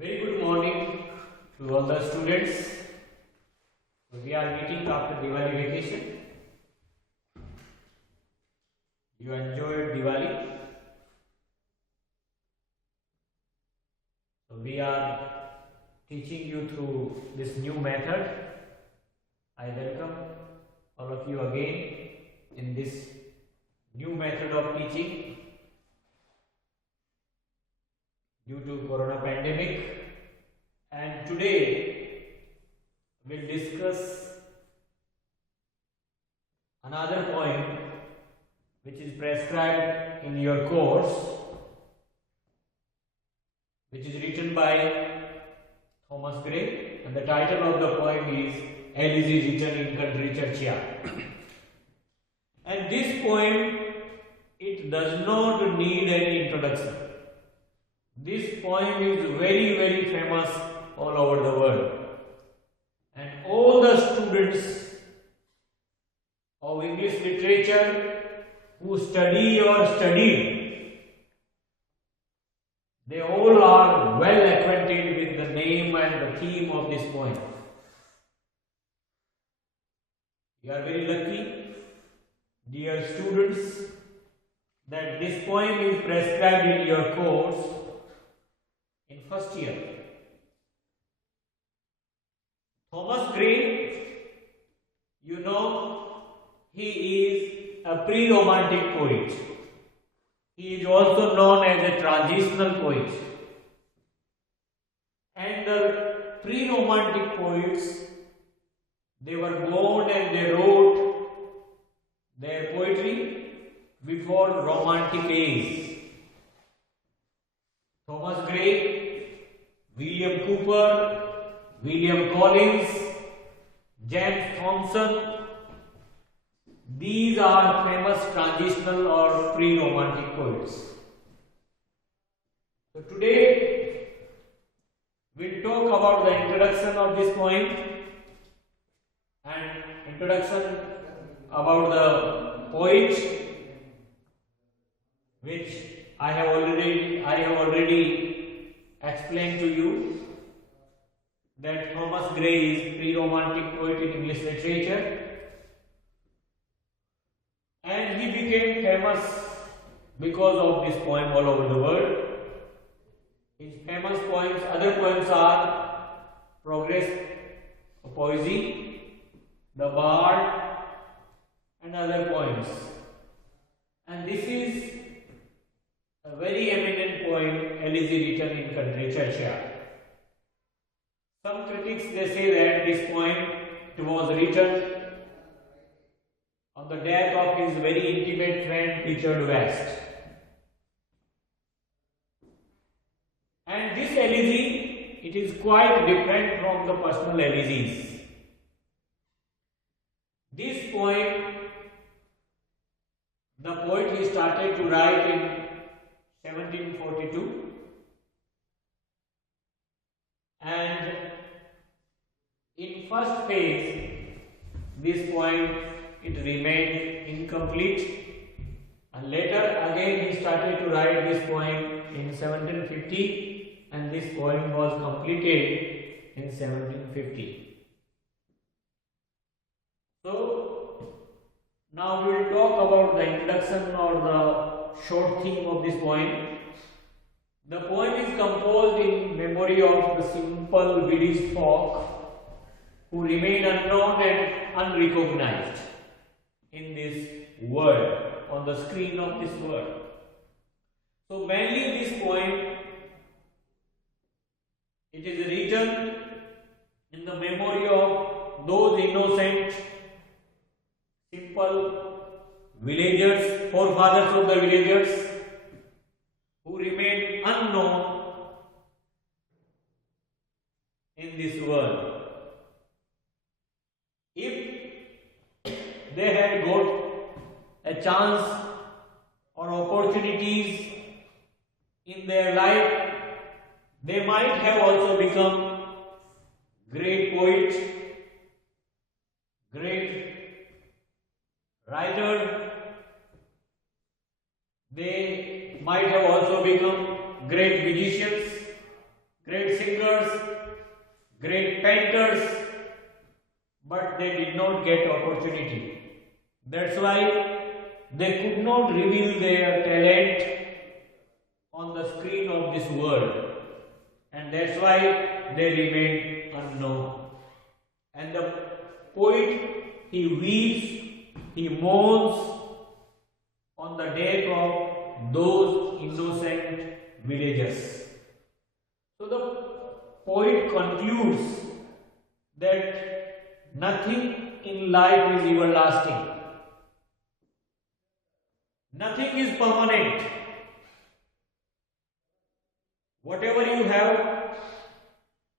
Very good morning to all the students. We are meeting after Diwali vacation. You enjoyed Diwali? So we are teaching you through this new method. I welcome all of you again in this new method of teaching due to corona pandemic. And today we'll discuss another point which is prescribed in your course, which is written by Thomas Gray, and the title of the poem is Elegy written in country churchyard. And this poem, it does not need any introduction. This poem is very famous all over the world, and all the students of English literature who study or studied, they all are well acquainted with the name and the theme of this poem. You are very lucky, dear students, that this poem is prescribed in your course in first year. Thomas Gray, you know, he is a pre-romantic poet. He is also known as a transitional poet. And the pre-romantic poets, they were born and they wrote their poetry before romantic age. Thomas Gray, William Cooper, William Collins, James Thomson, these are famous transitional or pre-romantic poets. So today we'll talk about the introduction of this poem and introduction about the poet, which I have already explained to you that Thomas Gray is pre-romantic poet in English literature, and he became famous because of this poem all over the world. His famous poems, other poems are Progress of Poesy, The Bard, and other poems. And this is a very eminent poem, Elegy written in country churchyard. Some critics, they say that this poem, it was written on the death of his very intimate friend Richard West. And this elegy, it is quite different from the personal elegies. This poem, the poet, he started to write in 1742, and in first phase this poem, it remained incomplete, and later again he started to write this poem in 1750, and this poem was completed in 1750. So now we will talk about the introduction or the short theme of this poem. The poem is composed in memory of the simple village folk who remain unknown and unrecognized in this world, on the screen of this world. So mainly this poem, it is written in the memory of those innocent, simple villagers, forefathers of the villagers, who remain unknown in this world. If they had got a chance or opportunities in their life, they might have also become great poet, great writer. They might have also become great musicians, great singers, great painters, but they did not get opportunity. That's why they could not reveal their talent on the screen of this world, and that's why they remained unknown. And the poet, he weeps, he mourns on the death of those innocent villagers. So the poet concludes that nothing in life is everlasting. Nothing is permanent. Whatever you have,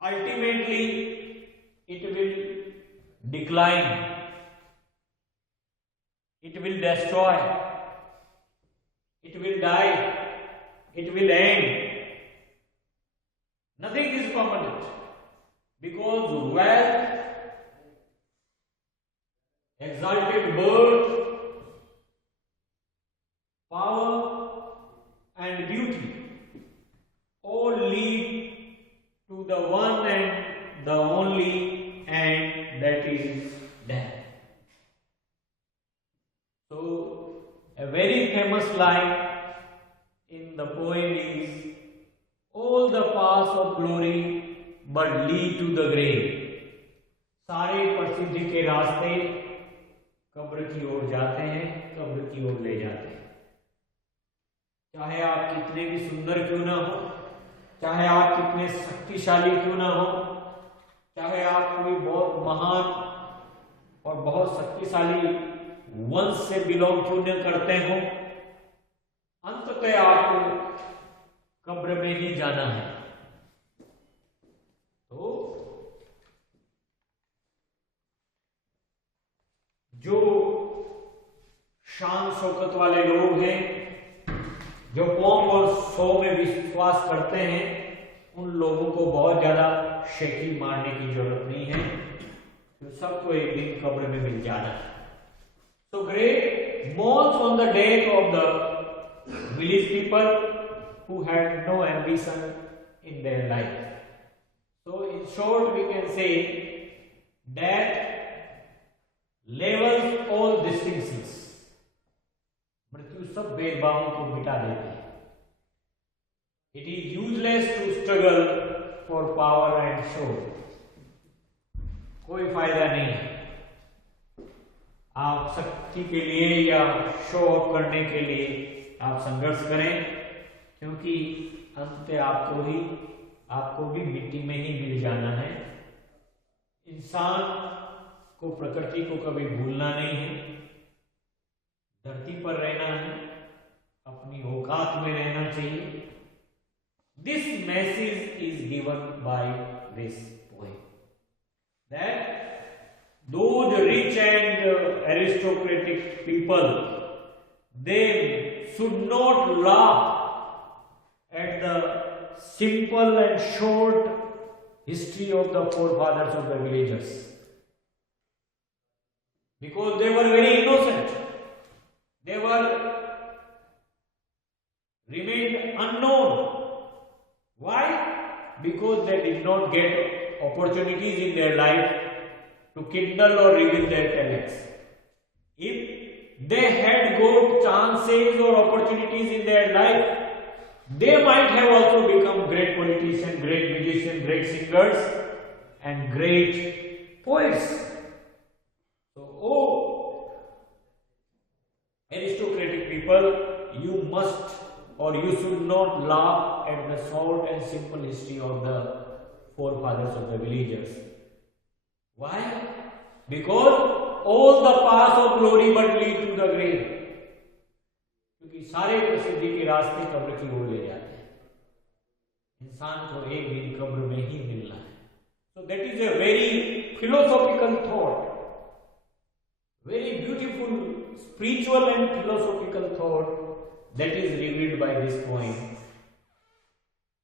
ultimately it will decline. It will destroy. It will die. It will end. Nothing is permanent, because wealth, exalted birth, power and beauty all lead to the one and the only end, that is death. So a very famous line in the poem is, all the paths of glory but lead to the grave. सारे प्रसिद्धि के रास्ते कब्र की ओर जाते हैं, कब्र की ओर ले जाते हैं। चाहे आप कितने भी सुंदर क्यों ना हो, चाहे आप कितने शक्तिशाली क्यों ना हो, चाहे आप कोई बहुत महान और बहुत शक्तिशाली वंश से बिलोंग क्यों न करते हो, अंततः आपको कब्र में ही जाना है। तो जो शान शौकत वाले लोग हैं, जो पोंग और शो में विश्वास करते हैं, उन लोगों को बहुत ज्यादा शेखी मारने की जरूरत नहीं है, तो सबको एक दिन कब्र में मिल जाना है। So great mourns on the death of the village people who had no ambition in their life. So in short we can say death levels all distinctions. मृत्यु सब भेदभावों को मिटा देती है। It is useless to struggle for power and show. कोई फायदा नहीं है आप शक्ति के लिए या शो ऑफ करने के लिए आप संघर्ष करें, क्योंकि अंत आपको भी मिट्टी में ही मिल जाना है। इंसान को प्रकृति को कभी भूलना नहीं है, धरती पर रहना है, अपनी औकात में रहना चाहिए। This message is given by this poem, that those rich and aristocratic people, they should not laugh at the simple and short history of the forefathers of the villagers, because they were very innocent. They were remained unknown. Why? Because they did not get opportunities in their life to kindle or reveal their talents. If they had got chances or opportunities in their life, they might have also become great politicians, great musicians, great singers, and great poets. So, oh, aristocratic people, you must or you should not laugh at the short and simple history of the forefathers of the villagers. Why? Because all the paths of glory but lead to the grave. क्योंकि सारे प्रसिद्धि के रास्ते कब्र की ओर ले जाते हैं। इंसान को एक दिन कब्र में ही मिलना है। So that is a very philosophical thought, very beautiful spiritual and philosophical thought that is revealed by this poem.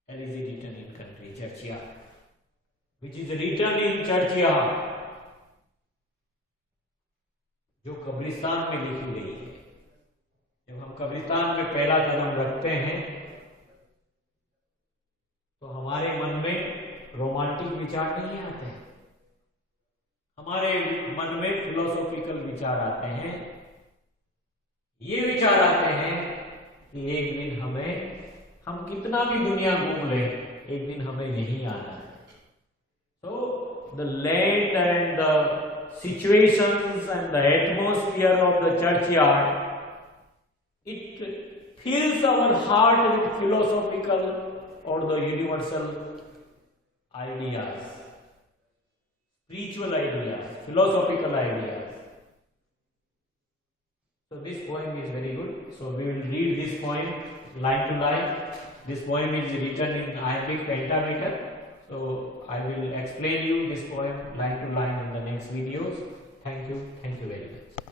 Elegy written in country churchyard, which is written in churchyard, जो कब्रिस्तान में लिखी गई है। जब हम कब्रिस्तान में पहला कदम रखते हैं तो तो हमारे मन में रोमांटिक विचार नहीं आते हैं, हमारे मन में फिलोसॉफिकल विचार आते हैं। ये विचार आते हैं कि एक दिन हम कितना भी दुनिया घूम लें, एक दिन हमें यहीं आना है। So the land and the situations and the atmosphere of the churchyard, it fills our heart with philosophical or the universal ideas, spiritual ideas, philosophical ideas. So this poem is very good. So we will read this poem line to line. This poem is written in iambic pentameter. So I will explain you this poem line to line in the next videos. Thank you very much.